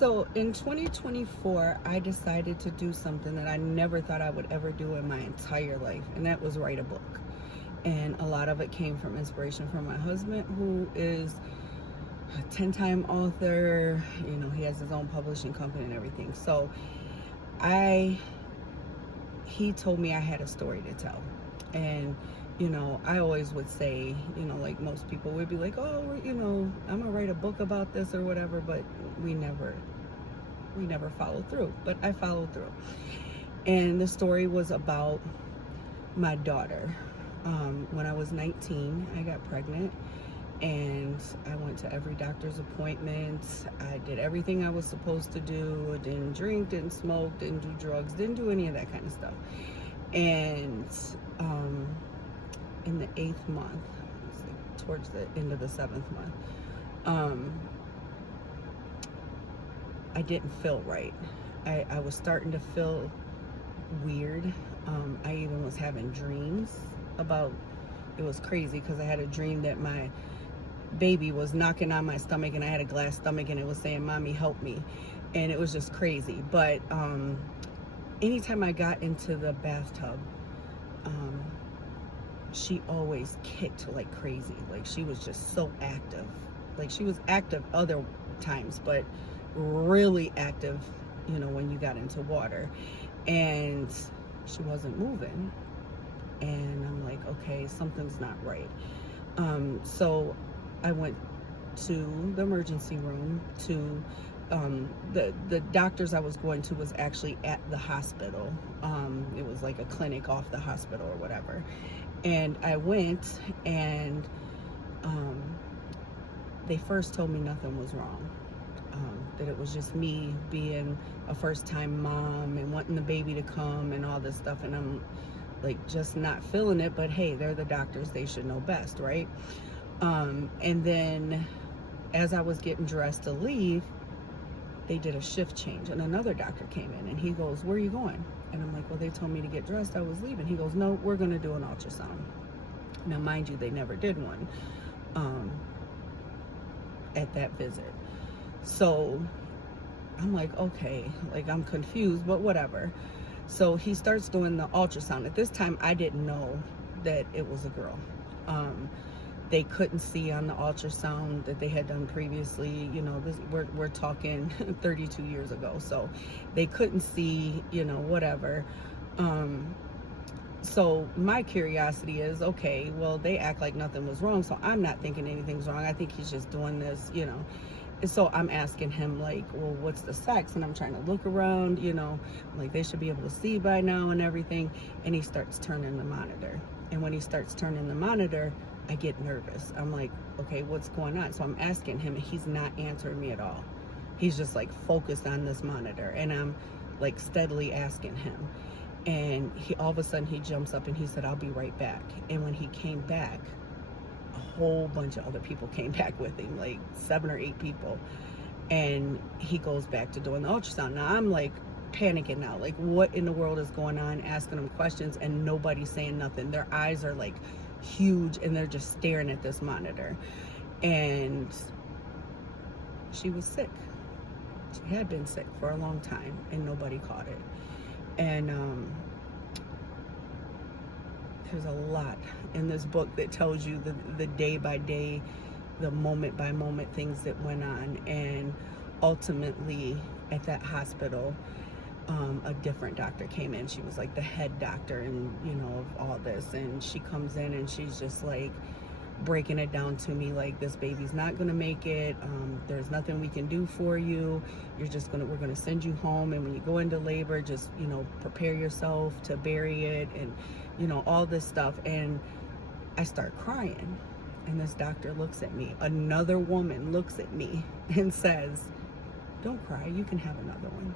So in 2024, I decided to do something that I never thought I would ever do in my entire life, and that was write a book. And a lot of it came from inspiration from my husband, who is a 10-time author. You know, he has his own publishing company and everything. So I he told me I had a story to tell. And I always would say, like most people would be like, oh, I'm gonna write a book about this or whatever, but we never followed through. But I followed through. And the story was about my daughter. When I was 19, I got pregnant, and I went to every doctor's appointment. I did everything I was supposed to do. I didn't drink, didn't smoke, didn't do drugs, didn't do any of that kind of stuff. And in the 8th month, it was like towards the end of the 7th month, I didn't feel right. I was starting to feel weird. I even was having dreams about, it was crazy because I had a dream that my baby was knocking on my stomach, and I had a glass stomach, and it was saying, "Mommy, help me." And it was just crazy. But anytime I got into the bathtub, she always kicked like crazy. Like, she was just so active. Like, she was active other times, but really active, when you got into water. And she wasn't moving. And I'm like, okay, something's not right. So I went to the emergency room to the doctors I was going to was actually at the hospital. It was like a clinic off the hospital or whatever. And I went, and they first told me nothing was wrong. That it was just me being a first-time mom and wanting the baby to come and all this stuff. And I'm like, just not feeling it, but hey, they're the doctors, they should know best, right? And then as I was getting dressed to leave, they did a shift change, and another doctor came in, and he goes, "Where are you going?" And I'm like, "Well, they told me to get dressed, I was leaving." He goes, "No, we're going to do an ultrasound." Now, mind you, they never did one at that visit. So I'm like, okay, like, I'm confused, but whatever. So he starts doing the ultrasound. At this time, I didn't know that it was a girl. They couldn't see on the ultrasound that they had done previously. We're talking 32 years ago. So they couldn't see, whatever. So my curiosity is, okay, well, they act like nothing was wrong, so I'm not thinking anything's wrong. I think he's just doing this, And so I'm asking him, like, well, what's the sex? And I'm trying to look around, like, they should be able to see by now and everything. And he starts turning the monitor. And when he starts turning the monitor, I get nervous. I'm like, okay, what's going on? So I'm asking him, and he's not answering me at all. He's just like focused on this monitor, and I'm like steadily asking him. And all of a sudden he jumps up and he said, "I'll be right back." And when he came back, a whole bunch of other people came back with him, like 7 or 8 people. And he goes back to doing the ultrasound. Now I'm like panicking now, like, what in the world is going on? Asking him questions, and nobody's saying nothing. Their eyes are like huge, and they're just staring at this monitor. And she was sick. She had been sick for a long time, and nobody caught it. And there's a lot in this book that tells you the day by day, the moment by moment things that went on. And ultimately at that hospital, a different doctor came in. She was like the head doctor, and of all this. And she comes in, and she's just like breaking it down to me, like, this baby's not gonna make it. There's nothing we can do for you. We're gonna send you home, and when you go into labor, just prepare yourself to bury it, and all this stuff. And I start crying, and this doctor looks at me. Another woman looks at me and says, "Don't cry, you can have another one."